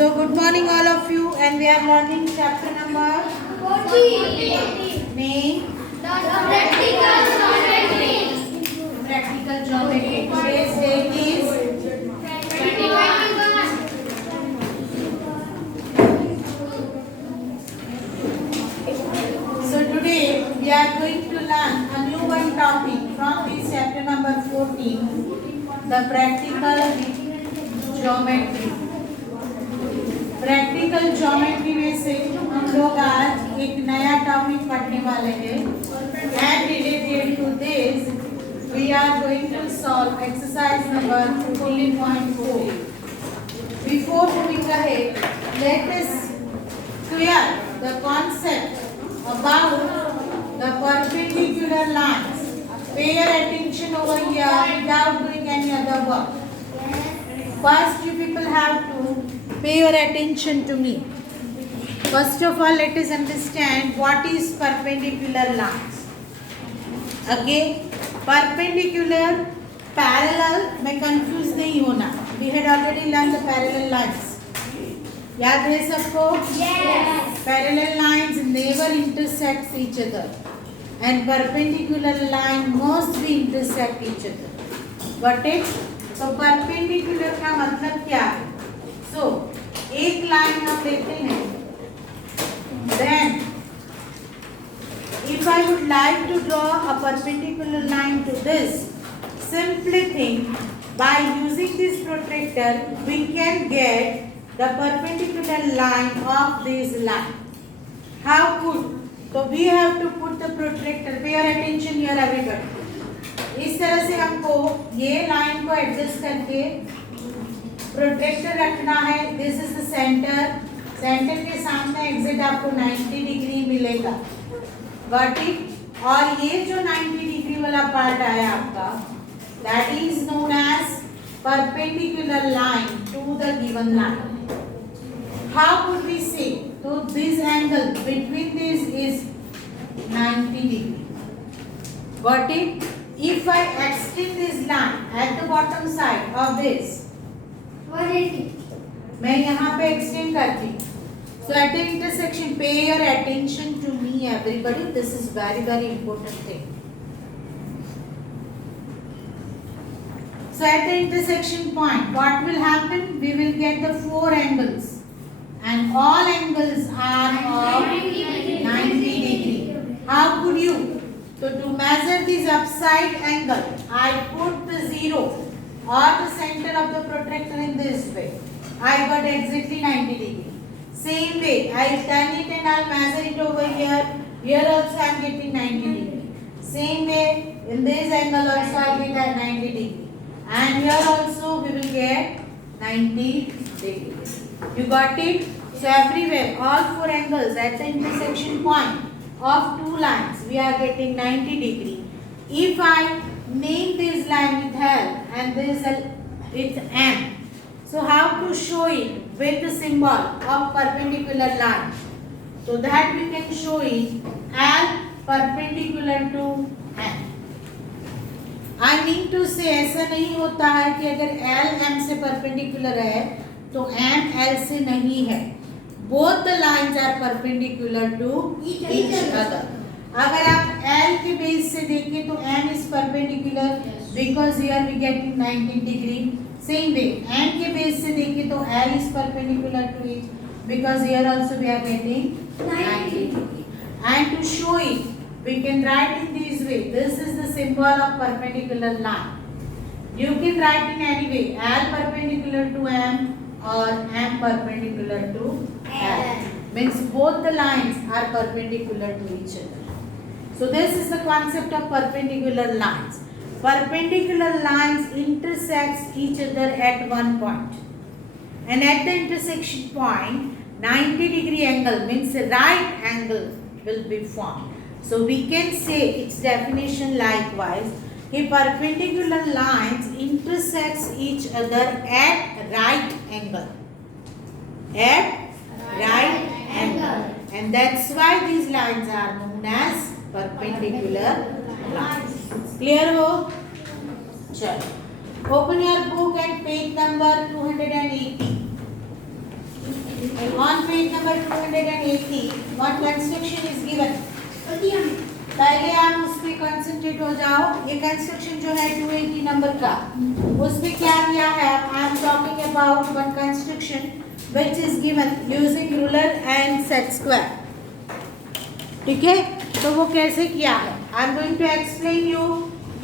So good morning all of you, and we are learning chapter number 14. name Practical geometry. practical geometry. Today's date is 21. so today we are going to learn a new one topic from this chapter number 14, the practical geometry. Practical geometry में से हम लोग आज एक नया topic पढ़ने वाले हैं and related to this we are going to solve exercise number 14.4. Before moving ahead let us clear the concept about the perpendicular lines. Pay your attention over here without doing any other work. First, you people have to pay your attention to me. First of all, let us understand what is perpendicular lines. Again, perpendicular, parallel में confuse नहीं होना. We had already learned the parallel lines. याद है सबको? Yes. Parallel lines never intersect each other, and perpendicular line must be intersect each other. Got it? तो perpendicular का मतलब क्या है? सो एक लाइन हम लेते हैं. Then if I would like to draw a perpendicular line to this, simply think by using this protractor we can get the perpendicular line of this line. How could? तो we have to put the protractor. Pay your attention here everybody. इस तरह से हमको ये line को adjust करके protractor रखना है. This is the centre. Centre के सामने एग्जिट आपको 90 डिग्री मिलेगा. Got it? और ये जो 90 डिग्री वाला पार्ट आया आपका, that is known as perpendicular line to the given line. How could we say? तो this angle between this is 90 degree. Got it? If I extend this line at the bottom side of this, 180. मैं यहाँ पे extend करती. So at the intersection, pay your attention to me, everybody. This is very very important thing. So at the intersection point, what will happen? We will get the four angles, and all angles are of 90 degree. How could you? So to measure this upside angle, I put the zero or the center of the protractor in this way. I got exactly 90 degree. Same way, I turn it and I'll measure it over here. Here also I am getting 90 degree. Same way, in this angle also I get at 90 degree. And here also we will get 90 degree. You got it? So everywhere, all four angles at the intersection point of two lines, we are getting 90 degree. If I name this line with L and this with M, so how to show it with the symbol of perpendicular line? So that we can show it L perpendicular to M. I mean to say, ऐसा नहीं होता है कि अगर L M से perpendicular है तो M L से नहीं है. Both the lines are perpendicular to each other. अगर आप L के बेस से देखें तो M is perpendicular because here we getting 90 degree. Same way, M के बेस से देखें तो L is perpendicular to it because here also we are getting 90 degree. And to show it, we can write in this way. This is the symbol of perpendicular line. You can write in any way. L perpendicular to M or M perpendicular to L. Means both the lines are perpendicular to each other. So this is the concept of perpendicular lines. Perpendicular lines intersect each other at one point. And at the intersection point, 90 degree angle means right angle will be formed. So we can say its definition likewise. कि perpendicular lines intersects each other at right angle. At right angle. And that's why these lines are known as perpendicular lines. Clear ho? Chalo. Open your book and page number 280. On page number 280, what construction is given? पहले आप उस पे concentrate हो जाओ। ये construction जो है 280 number का, उसमें क्या दिया है? I am talking about one construction which is given using ruler and set square. ठीक है, तो वो कैसे किया है I am going to explain you.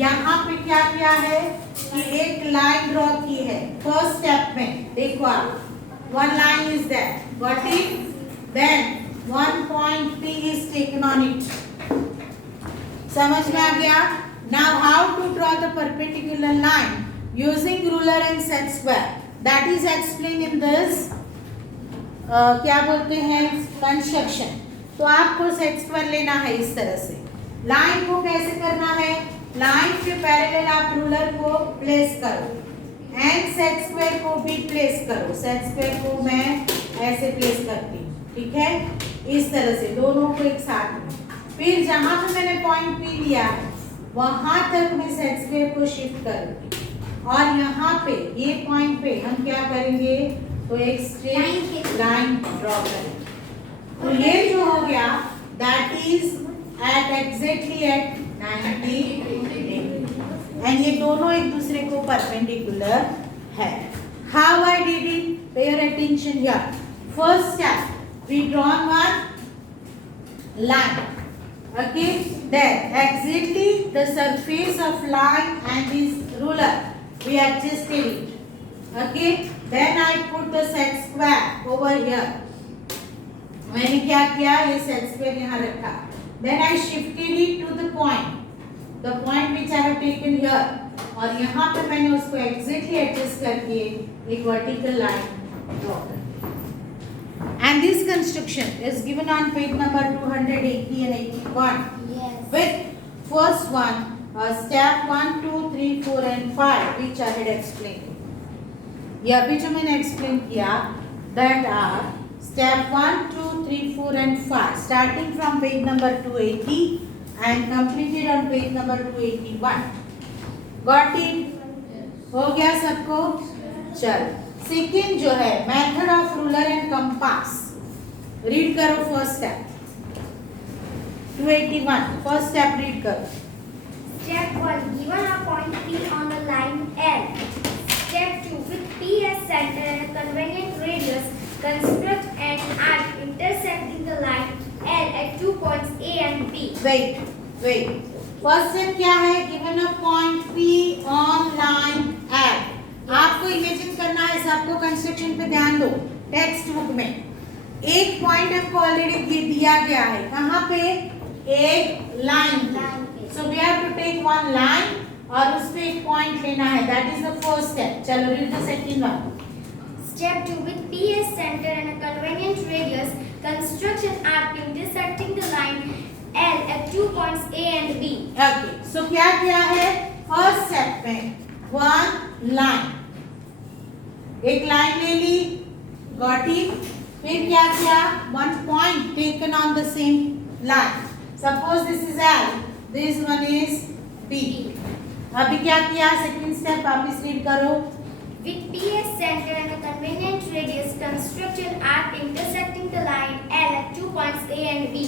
यहाँ पे क्या किया है कि एक लाइन ड्रॉ की है फर्स्ट स्टेप में। देखो आप, one line is there, got it? Then one point P is taken on it. समझ में आ गया? Now how to draw the perpendicular line using ruler and set square, that is explain in this क्या बोलते हैं construction. तो आपको set square लेना है इस तरह से। लाइन को कैसे करना है? लाइन के पैरेलल आप रूलर को प्लेस करो एंड सेट स्क्वायर को भी प्लेस करो। सेट स्क्वायर को मैं ऐसे प्लेस करती हूँ, ठीक है, इस तरह से दोनों को एक साथ में। फिर जहाँ पे मैंने पॉइंट P लिया है वहां तक मैं सेट स्क्वायर को शिफ्ट करूंगी और यहाँ पे ये पॉइंट पे हम क्या करेंगे? तो एक स्ट्रेट लाइन ड्रॉ करेंगे। तो ये जो हो गया that is at exactly at 90 degree and ये दोनों एक दूसरे को परपेंडिकुलर है। How I did it? Pay your attention here. First step, we drawn one line, okay, then exactly the surface of line and this ruler we adjusted it, okay, then I put the set square over here। मैंने क्या किया? ये set square यहाँ रखा, then I shifted it to the point which I have taken here और यहाँ पे मैंने उसको exactly adjust करके एक vertical line draw कर। And this construction is given on page number 280 and 81. Yes. With first one, step 1, 2, 3, 4 and 5 which I had explained. ये अभी जो मैंने explain किया that are step 1, 2, 3, 4 and 5 starting from page number 280 and completed on page number 281. Got it? हो गया सबको? चल, second जो है method of ruler and compass, read करो first step 281 first step read करो। Step 1. Given a point P on the line L. Step 2. With P as center and a convenient radius, construct an arc intersecting the line L at 2 points A and B. Wait first step क्या है? Given a point P on line L। आपको imagine करना है, सबको construction पे ध्यान दो। Text book में एक पॉइंट हमको ऑलरेडी दिया गया है, कहाँ पे? एक लाइन पे। So we have to take one line और उस पे एक पॉइंट लेना है, that is the first step. चलो read the second one. Step 2. With P as center and a convenient radius, construct an arc intersecting the line L at 2 points A and B. Okay, so क्या किया है? First step में one line, एक line ले ली, got it. फिर क्या किया? One point taken on the same line, suppose this is L, this one is B। अभी क्या किया? सेकंड स्टेप वापस रीड करो। With P as center and a convenient radius, construct an arc intersecting the line L at 2 points A and B.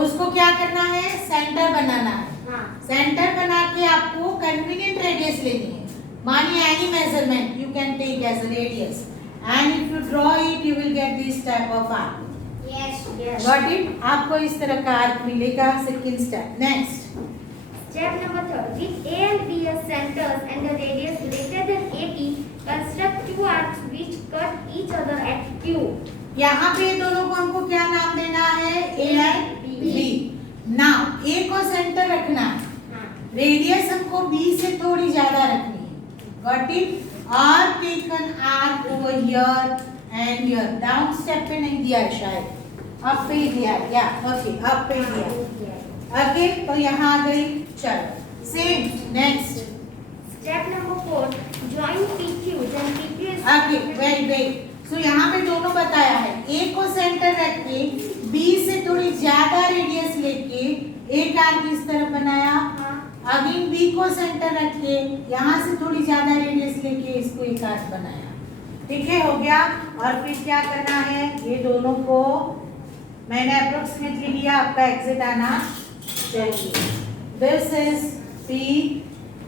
उसको क्या करना है? Centre बनाना है। हाँ। सेंटर बना के आपको कन्वीनियंट रेडियस लेनी है। मानिए any measurement you can take as a radius and if you draw it you will get this type of arc. Yes. Yes. Got it? आपको इस तरह का आर्क मिलेगा। Second step, next Step number 3. With A and B as centers and the radius greater than AP, construct two arcs which cut each other at Q. यहाँ पे दोनों को हमको क्या नाम देना है? A and B। Now A को सेंटर रखना है, रेडियस हमको B से थोड़ी ज्यादा रखनी है, गॉट इट? और take an arc over here and here. Down step पे नहीं दिया है शायद, अप पे दिया है, या ओके अप पे दिया। ओके, तो यहाँ आ गई। चलो same next Step number 4. Join PQ. Then PQ is. Okay, very so यहाँ पे दोनों बताया है। A को सेंटर रख के B से थोड़ी ज्यादा रेडियस लेके एक आर्क इस तरह बनाया। अगेन B को सेंटर रख के यहाँ से थोड़ी ज्यादा रेडियस लेके इसको एक आर्क बनाया। ठीक है, हो गया। और फिर क्या करना है, ये दोनों को मैंने अप्रोक्सीमेटली लिया, आपका एग्जिट आना चाहिए। This is P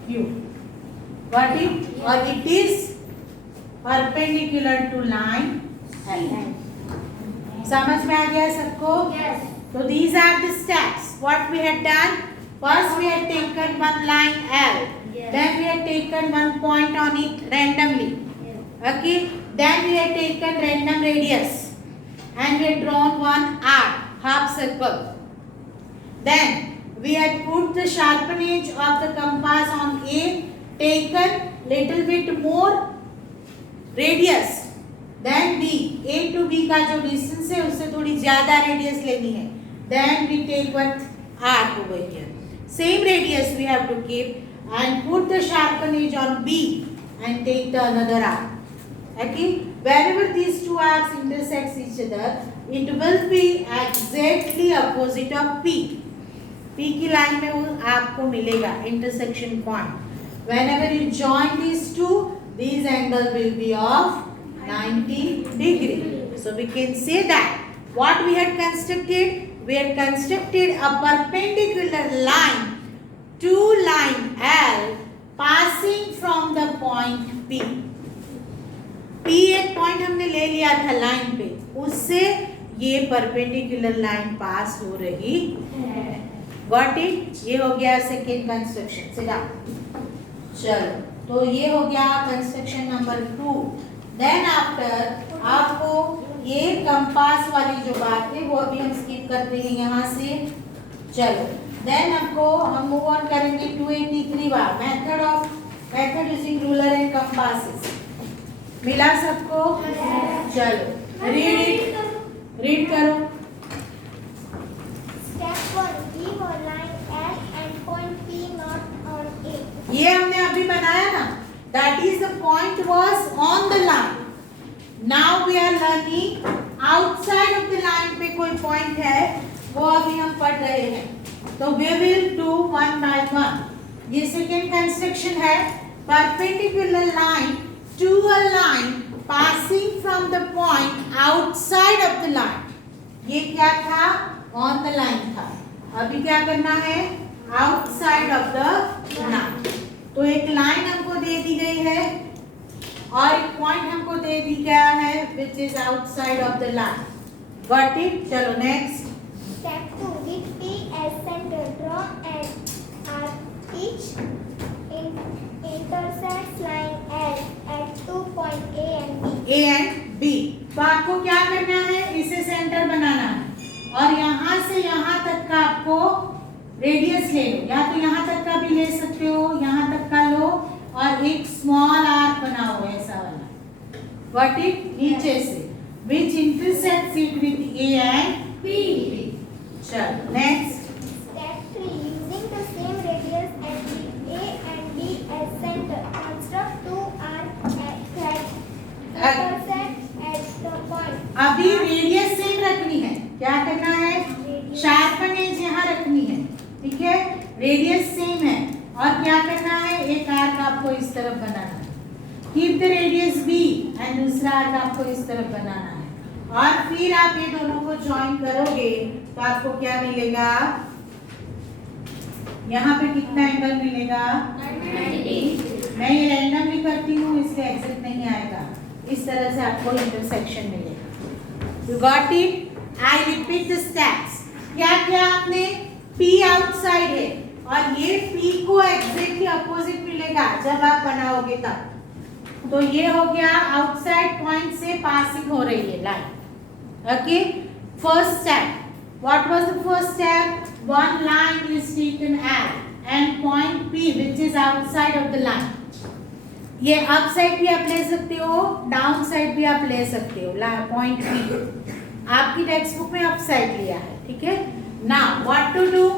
Q, what it, और it is perpendicular to line L. समझ में आ गया सबको? Yes. So these are the steps. What we had done? First we had taken one line L. Yes. Then we had taken one point on it randomly. Yes. Okay. Then we had taken random radius and we had drawn one arc, half circle. Then we had put the sharpen edge of the compass on A, taken little bit more radius. Then B, A to B का जो distance है उससे थोड़ी ज़्यादा radius लेनी है. Then we take one arc over here. Same radius we have to keep and put the sharpen edge on B and take the another arc. Okay? Wherever these two arcs intersect each other, it will be exactly opposite of P. P की line में वो आपको मिलेगा intersection point. Whenever you join these two, these angle will be of 90 degree. So we can say that what we had constructed, we had constructed a perpendicular line to line L passing from the point P. P एक point हमने ले लिया था line पे, उससे ये perpendicular line पास हो रही है। Got it? ये हो गया सेकेंड कंस्ट्रक्शन। से चलो, तो ये हो गया कंस्ट्रक्शन नंबर 2। देन आफ्टर आपको ये कंपास वाली जो बात है वो अभी हम स्किप करते हैं यहाँ से। चलो, देन आपको हम मूव ऑन करेंगे 283 बार method using ruler and compasses. मिला सबको? चलो, रीड करो। Step 1. Give a line L and point P not on A. ये हमने अभी बनाया ना, that is the point was on the line. Now we are learning outside of the line पे कोई point है, वो अभी हम पढ़ रहे हैं। तो we will do one by one. ये second construction है, perpendicular line to a line passing from the point outside of the line. ये क्या था? On the line था। अभी क्या करना है? Outside of the line. तो एक लाइन हमको दे दी गई है और एक पॉइंट हमको दे दी गया है which is outside of the line. Got it? चलो next. Step 2. With P as center, draw an arc each intersects line L at 2 point A and B. A and B. तो आपको क्या करना है? इसे सेंटर बनाना है और यहाँ से यहाँ तक का आपको रेडियस ले लो, या तो यहाँ तक का भी ले सकते हो, यहाँ तक का लो और एक स्मॉल आर्क बनाओ ऐसा वाला। What it? नीचे से which intersects it with A and B. चलो next. Step 3. Using the same radius as the A and B as center, construct two arcs that intersect at the point. अभी radius same रखनी है, क्या करना है? Sharpen as यहाँ रखनी है, ठीक है? रेडियस सेम है और क्या करना है? एक आर्क आपको इस तरफ बनाना है। Keep the radius B and दूसरा आर्क आपको इस तरफ बनाना है और फिर आप ये दोनों को ज्वाइन करोगे तो आपको क्या मिलेगा? यहाँ पे कितना एंगल मिलेगा? 90। मैं ये रैंडमली करती हूँ इसलिए एग्जैक्ट नहीं आएगा, इस तरह से आपको इंटरसेक्शन मिलेगा। You got it? I repeat the steps. क्या क्या आपने? P आउटसाइड है और ये P को एग्जैक्टली अपोजिट मिलेगा जब आप बनाओगे तब। तो ये हो गया आउटसाइड पॉइंट से पासिंग हो रही है line. Okay, first step, what was the first step? One line is taken and point P which is outside of the line. ये अप साइड भी आप ले सकते हो, डाउन साइड भी आप ले सकते हो। पॉइंट P आपकी टेक्स्ट बुक में अप साइड लिया है, ठीक है? Now what to do?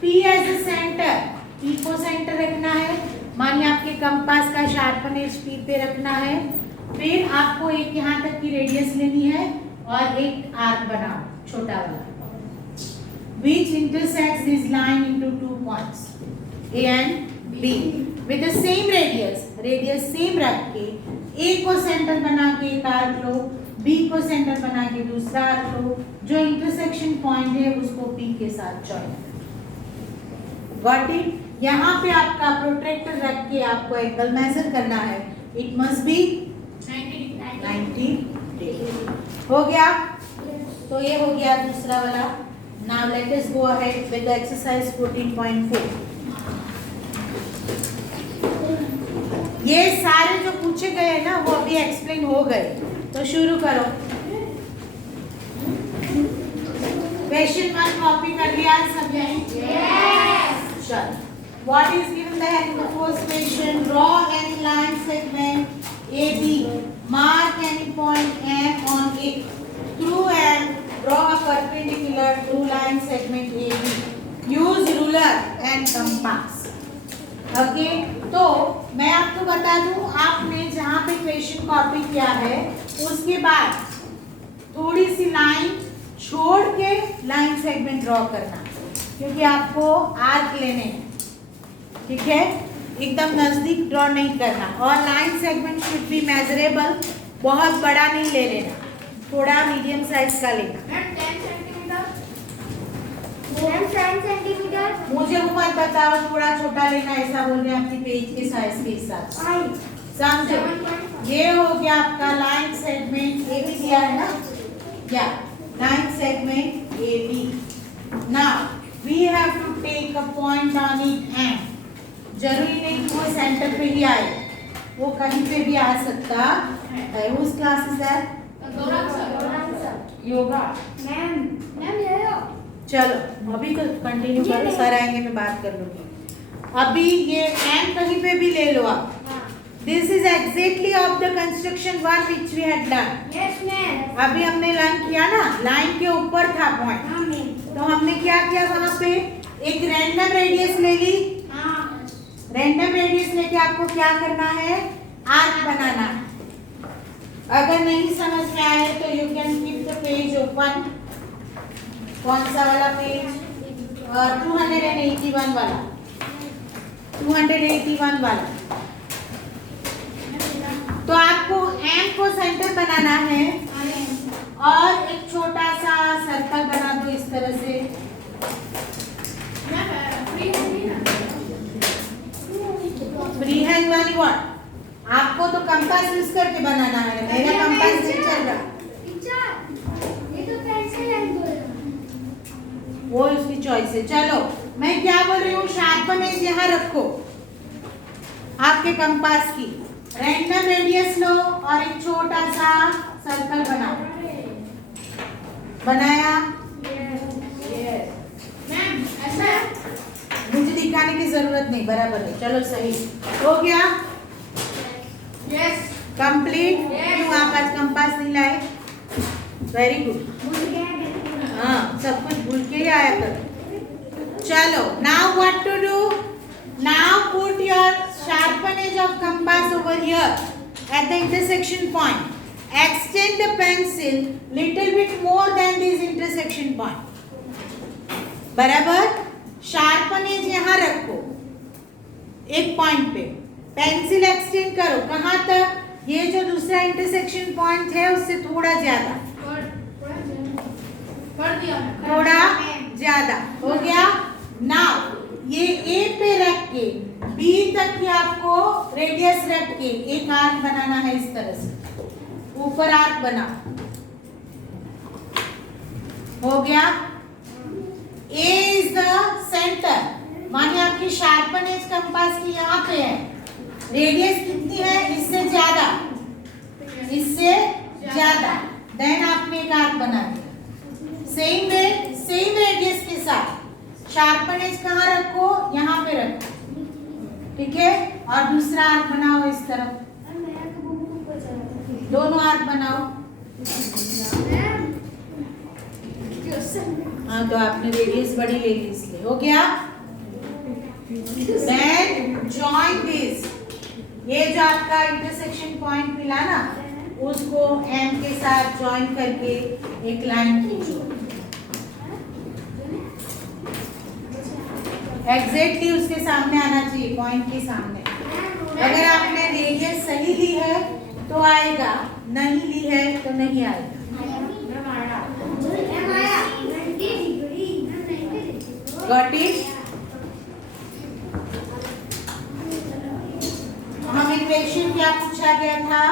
P as a centre, P को सेंटर रखना है। मानिए आपके कंपास का शार्पन एज P पे रखना है। फिर आपको एक यहाँ तक की रेडियस लेनी है और एक आर्क बनाओ छोटा वाला, which intersects this line into two points A and B with the same radius. Radius same रख के ए को सेंटर बना के एक आर्क लो, बी को सेंटर बना के दूसरा आर्क लो, जो इंटरसेक्शन पॉइंट है उसको पी के साथ जॉइन। Got it? यहाँ पे आपका प्रोट्रैक्टर रख के आपको एंगल मेजर करना है। It must be 90 degree. हो गया? तो ये हो गया दूसरा वाला। Now let us go ahead with exercise 14.4। ये सारे जो पूछे गए हैं ना वो अभी एक्सप्लेन हो गए, तो शुरू करो। क्वेश्चन 1 कॉपी कर लिया सबने? यस। चलो, what is given there in the first question? Draw any line segment AB, mark any point M on it. Through M, draw a perpendicular through line segment AB. Use ruler and compass. Okay, तो मैं आपको बता दूं, आपने जहाँ पे question copy किया है उसके बाद थोड़ी सी लाइन छोड़ के लाइन सेगमेंट ड्रॉ करना, क्योंकि आपको आर्क लेने हैं, ठीक है? एकदम नजदीक ड्रॉ नहीं करना। और line segment should be measurable, बहुत बड़ा नहीं ले लेना, थोड़ा मीडियम साइज का लेना। 10 सेंटीमीटर। मुझे वो मत बताओ थोड़ा छोटा लेना, ऐसा बोल रहे हैं आपकी पेज के साइज के हिसाब से। समझो, ये हो गया आपका लाइन सेगमेंट ए बी दिया है ना, या line segment A B. Now we have to take a point on it and जरूरी नहीं कि वो सेंटर पे ही आए, वो कहीं पे भी आ सकता है। उस क्लासेस है योगा। मैम ले लो। चलो अभी तो कंटिन्यू करो, सर आएंगे मैं बात कर लूंगी। अभी ये एंड कहीं पे भी ले लो आप। This is exactly of the construction one which we had done. Yes ma'am. अभी हमने लर्न किया ना, लाइन के ऊपर था पॉइंट, हाँ मैम। तो हमने क्या किया, वहां पे एक रैंडम रेडियस ले ली। हाँ। रैंडम रेडियस लेके आपको क्या करना है, आर्क बनाना है। अगर नहीं समझ में आए तो you can keep the page open. कौन सा वाला पेज? 281 वाला, 281 वाला। तो आपको एम को सेंटर बनाना है और एक छोटा सा सर्कल बना दो इस तरह से। फ्री हैंड वाली वर्ड आपको तो कंपास यूज करके बनाना है, मेरा कंपास नहीं चल रहा। ये तो पेंसिल है वो उसकी चॉइस है। चलो मैं क्या बोल रही हूँ, शार्पन एज यहाँ रखो आपके कंपास की, रैंडम रेडियस लो और एक छोटा सा सर्कल बनाओ। बनाया? मैम ऐसा मुझे दिखाने की जरूरत नहीं, बराबर है। चलो सही हो गया। Yes complete. क्यों आप आज कंपास नहीं लाए? Very good. हाँ, सब कुछ भूल के ही आया करो। चलो, now what to do? Now put your sharpen edge of compass over here at the intersection point. Extend the pencil little bit more than this intersection point. बराबर? sharpen edge यहाँ रखो एक पॉइंट पे, पेंसिल एक्सटेंड करो कहाँ तक? ये जो दूसरा इंटरसेक्शन पॉइंट है उससे थोड़ा ज्यादा, थोड़ा ज्यादा। हो गया? नाउ ये ए पे रख के बी तक की आपको रेडियस रख के एक आर्क बनाना है इस तरह से, ऊपर आर्क बना। हो गया? ए इज द सेंटर, मानिए आपकी शार्पन एज कंपास की यहाँ पे है, रेडियस कितनी है? इससे ज्यादा, इससे ज्यादा। देन आपने एक आर्क बना दिया सेम वे, सेम रेडियस के साथ। शार्पन एज कहाँ रखो? यहाँ पे रखो, ठीक है? और दूसरा आर्क बनाओ इस तरफ, दोनों आर्क बनाओ। हाँ, तो आपने रेडियस बड़ी ले ली इसलिए। हो गया? देन जॉइन दिस, ये जो आपका इंटरसेक्शन पॉइंट मिला ना, उसको एम के साथ जॉइन करके एक लाइन खींचो। एग्जैक्टली उसके सामने आना चाहिए, पॉइंट के सामने। अगर आपने रेडियस सही ली है तो आएगा, नहीं ली है तो नहीं आएगा। Got it? हमें क्वेश्चन क्या पूछा गया था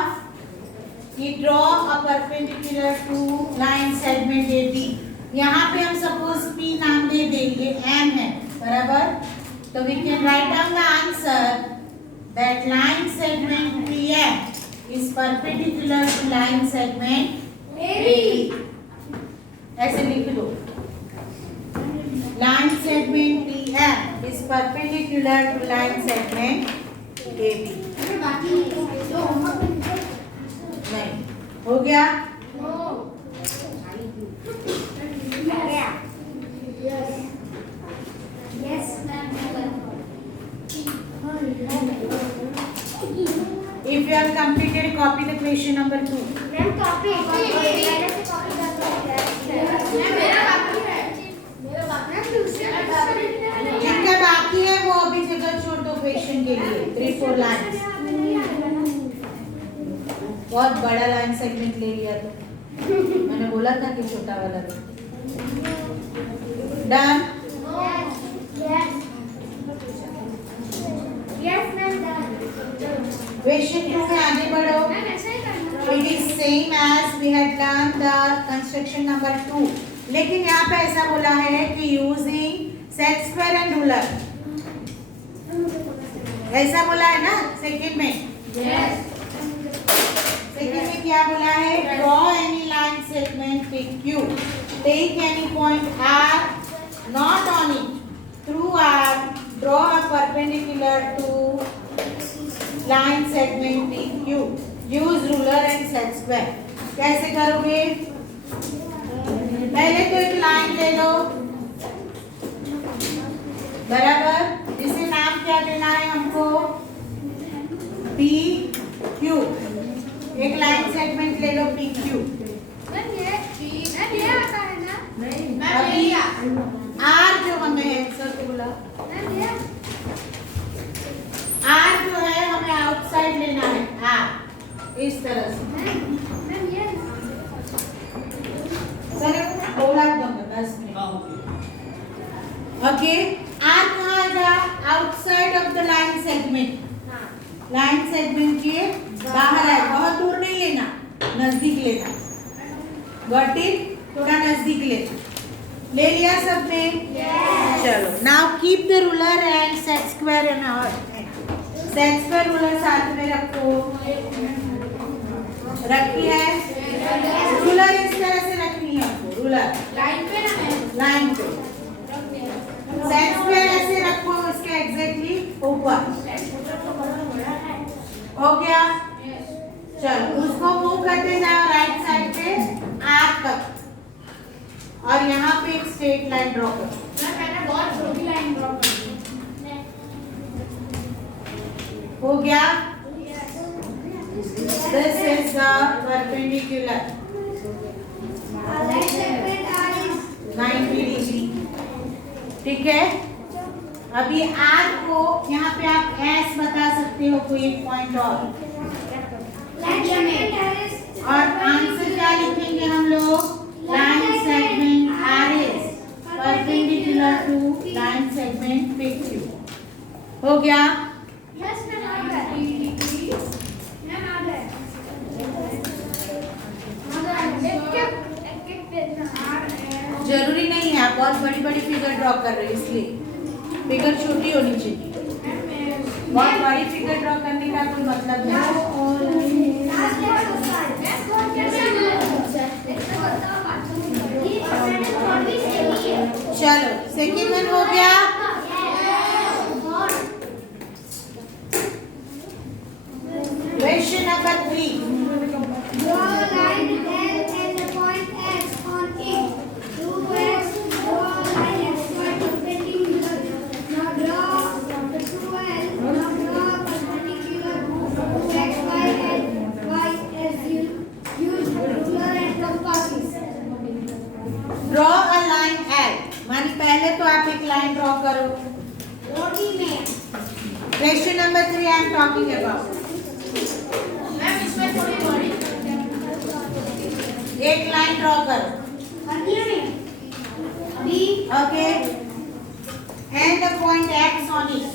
कि draw a perpendicular to line segment AB। यहाँ पे हम सपोज P नाम दे देंगे, M है बराबर, तो we can write down the answer that line segment PM is perpendicular to line segment AB। ऐसे लिख दो, line segment PM is perpendicular to line segment AB। नहीं हो गया? If you have completed, copy the question number 2. जिनका बाकी है वो अभी जगह छोड़ दो क्वेश्चन के लिए। 3-4 लाइन्स, बहुत बड़ा लाइन सेगमेंट ले लिया तो मैंने बोला था कि छोटा वाला दो। डन? क्वेश्चन 2 में आगे बढ़ो। It is same as we had done the construction number 2, लेकिन यहाँ पे ऐसा बोला है कि using set square and ruler, ऐसा बोला है ना सेकंड में? सेकंड में क्या बोला है? Draw any line segment PQ, take any point R, not on it, through R, draw a perpendicular to line segment PQ, use ruler and set square। कैसे करोगे? पहले तो एक लाइन ले लो बराबर, इसे नाम क्या देना है हमको? PQ। एक लाइन सेगमेंट ले लो PQ। अभी R जो हमें है, सर को बोला, R जो है हमें आउटसाइड लेना है, R इस तरह से। सर बोला दूंगा 10 मिनट। ओके, R कहाँ आएगा? Outside of the line segment, line segment के बाहर है, बहुत दूर नहीं लेना, नजदीक लेना। Got it? थोड़ा नजदीक लेना। ले लिया सबने? चलो, now keep the ruler and set square in our hand. Set square ruler साथ में रखो। रखी है? रूलर इस तरह से रखनी है आपको, रूलर लाइन पे ना है, लाइन पे। सेट स्क्वायर ऐसे रखो, इसके एग्जैक्टली ऊपर। हो गया? चलो, उसको मूव करते जाओ राइट साइड पे R तक, और यहाँ पे एक स्ट्रेट लाइन ड्रॉ करो। मैंने बहुत छोटी लाइन ड्रॉ कर दी। हो गया? This is the perpendicular 90 degree. ठीक है? अभी R को यहाँ पे आप S बता सकते हो, कोई एक पॉइंट और आंसर क्या लिखेंगे हम लोग? Line segment RS perpendicular to line segment PQ। हो गया? जरूरी नहीं है, आप बहुत बड़ी बड़ी फिगर ड्रॉ कर रहे हो, इसलिए फिगर छोटी होनी चाहिए। बहुत बड़ी फिगर ड्रॉ करने का कोई मतलब नहीं। चलो, सेकंड वन हो गया। Question number 3। Draw a line L and the point X on it. Through X, draw a line XY perpendicular. Now draw the true L. Now draw a perpendicular to XY and Y as you use ruler and compasses. Draw a line L, मानी पहले तो आप एक line draw करो। Question number 3 I am talking about. एक line draw करो. Okay. And the point X on it.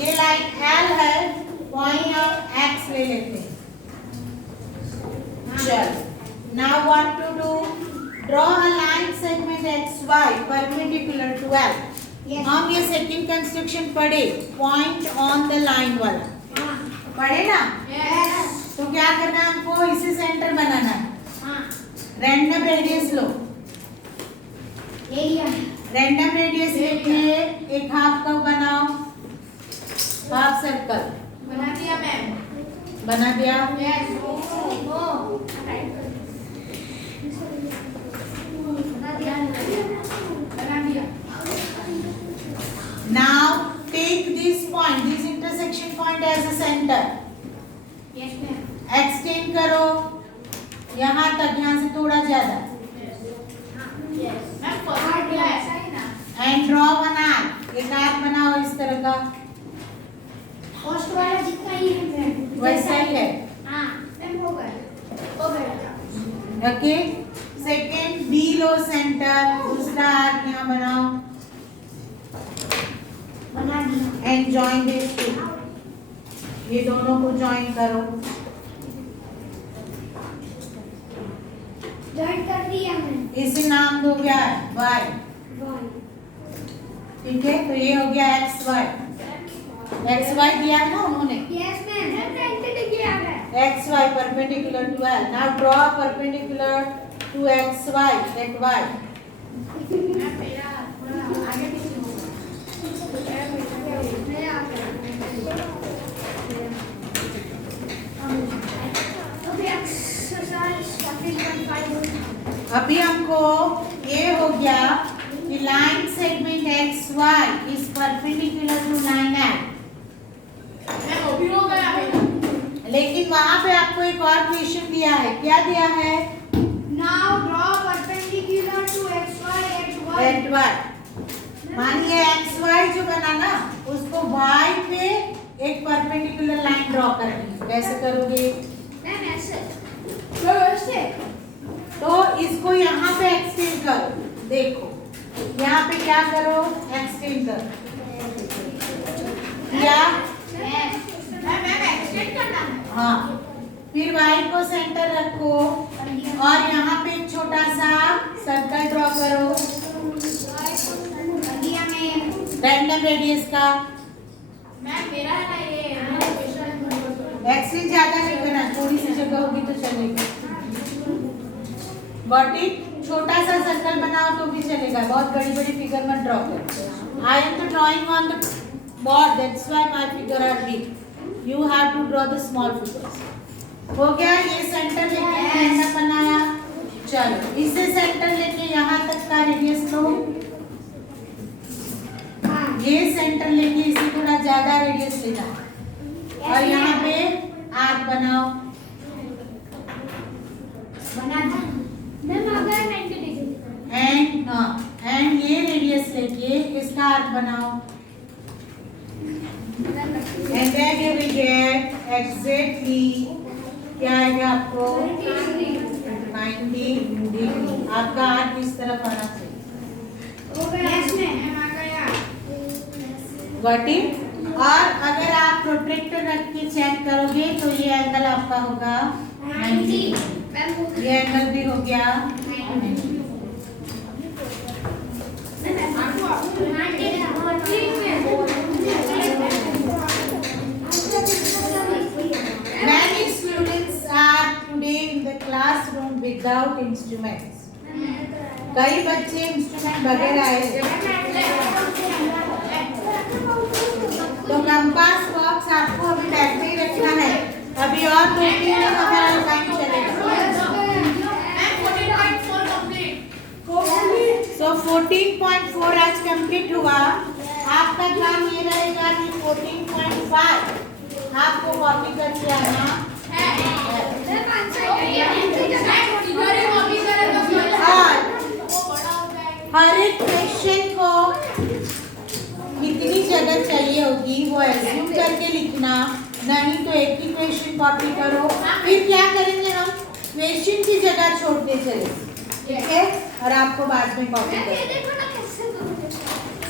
ये line L है. Point of X ले लेते हैं. चल. Now what to do? Draw a line segment XY perpendicular to L. हम ये सेकंड कंस्ट्रक्शन पढ़े. Point on the line वाला. पढ़े ना? तो क्या करना है हमको? इसी सेंटर बनाना है. रैंडम रेडियस लो. रैंडम रेडियस लेके एक हाफ कर्व बनाओ. हाफ सर्कल बना दिया मैम. बना दिया. बना दिया. Now take this point, this intersection point as a center. Yes ma'am. Extend करो यहाँ तक, यहाँ से थोड़ा ज्यादा. मैम फर्स्ट क्या ऐसा ही ना. And draw one arc. एक आर्क बनाओ इस तरह का. फर्स्ट वाला जितना ही है मैम. वैसा ही है. हाँ मैम हो गया. Okay. Second B लो सेंटर. दूसरा आर्क यहाँ बनाओ. बना दिया. And join these two. ये दोनों को join करो. जॉइन कर दिया मैम. इसे नाम दो क्या है? Y. ठीक है, तो ये हो गया XY. XY दिया है ना उन्होंने. Yes ma'am. सेंटर किया है. XY perpendicular to L. Now draw perpendicular to XY at Y. Ma'am मेरा थोड़ा आगे पीछे हो. अभी हमको ये हो गया कि line segment XY is perpendicular to line L. Ma'am वो भी हो गया मेरा. लेकिन वहाँ पे आपको एक और क्वेश्चन दिया है. क्या दिया है? Now draw perpendicular to XY at Y. At Y. मानिए XY जो बना ना, उसको Y पे एक परपेंडिकुलर लाइन ड्रॉ करनी है. कैसे करोगे? मैम ऐसे. तो इसको यहाँ पे एक्सटेंड करो. देखो यहाँ पे क्या करो? एक्सटेंड करो. क्या? हाँ. फिर Y को सेंटर रखो और यहाँ पे एक छोटा सा सर्कल ड्रॉ करो. रैंडम रेडियस का. मैम मेरा है ना ये एक्सटेंड ज्यादा नहीं करना, थोड़ी सी जगह होगी तो चलेगा. Got it? छोटा सा सर्कल बनाओ तो भी चलेगा. बहुत बड़ी बड़ी फिगर मत ड्रॉ करो. आई एम तो drawing on the board, that's why my figure are big. You have to draw the small figures. हो गया. ये सेंटर लेके ऐसा बनाया. चलो इसे सेंटर लेके यहाँ तक का रेडियस लो. ये सेंटर लेके इसे थोड़ा ज्यादा रेडियस लेना और यहाँ पे आर्क बनाओ. बना दिया. मैम आ गया 90 डिग्री. एंड ये रेडियस लेके इसका आर्क बनाओ. And then you will get exactly क्या आएगा आपको? 90 डिग्री. आपका आर्क इस तरफ आना चाहिए. हो गया. Yes ma'am. Got it? और अगर आप प्रोट्रैक्टर रख के चेक करोगे तो ये एंगल आपका होगा 90. ये एंगल भी हो गया 90. Many students are today in the classroom without instruments. कई बच्चे इंस्ट्रूमेंट बगैर आए हैं. तो कंपास बॉक्स आपको अभी बैग में ही रखना है. अभी और 2-3 दिन हमारा टाइम चलेगा. So 14.4 आज कंप्लीट हुआ. आपका काम ये रहेगा कि 14.5 आपको कॉपी करके आना है. हर एक क्वेश्चन को कितनी जगह चाहिए होगी होगी वो एज्यूम करके लिखना, नहीं तो एक ही क्वेश्चन कॉपी करो। फिर क्या करेंगे हम, क्वेश्चन की जगह छोड़ते चले, ठीक है, और आपको बाद में कॉपी करेंगे।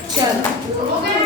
चलो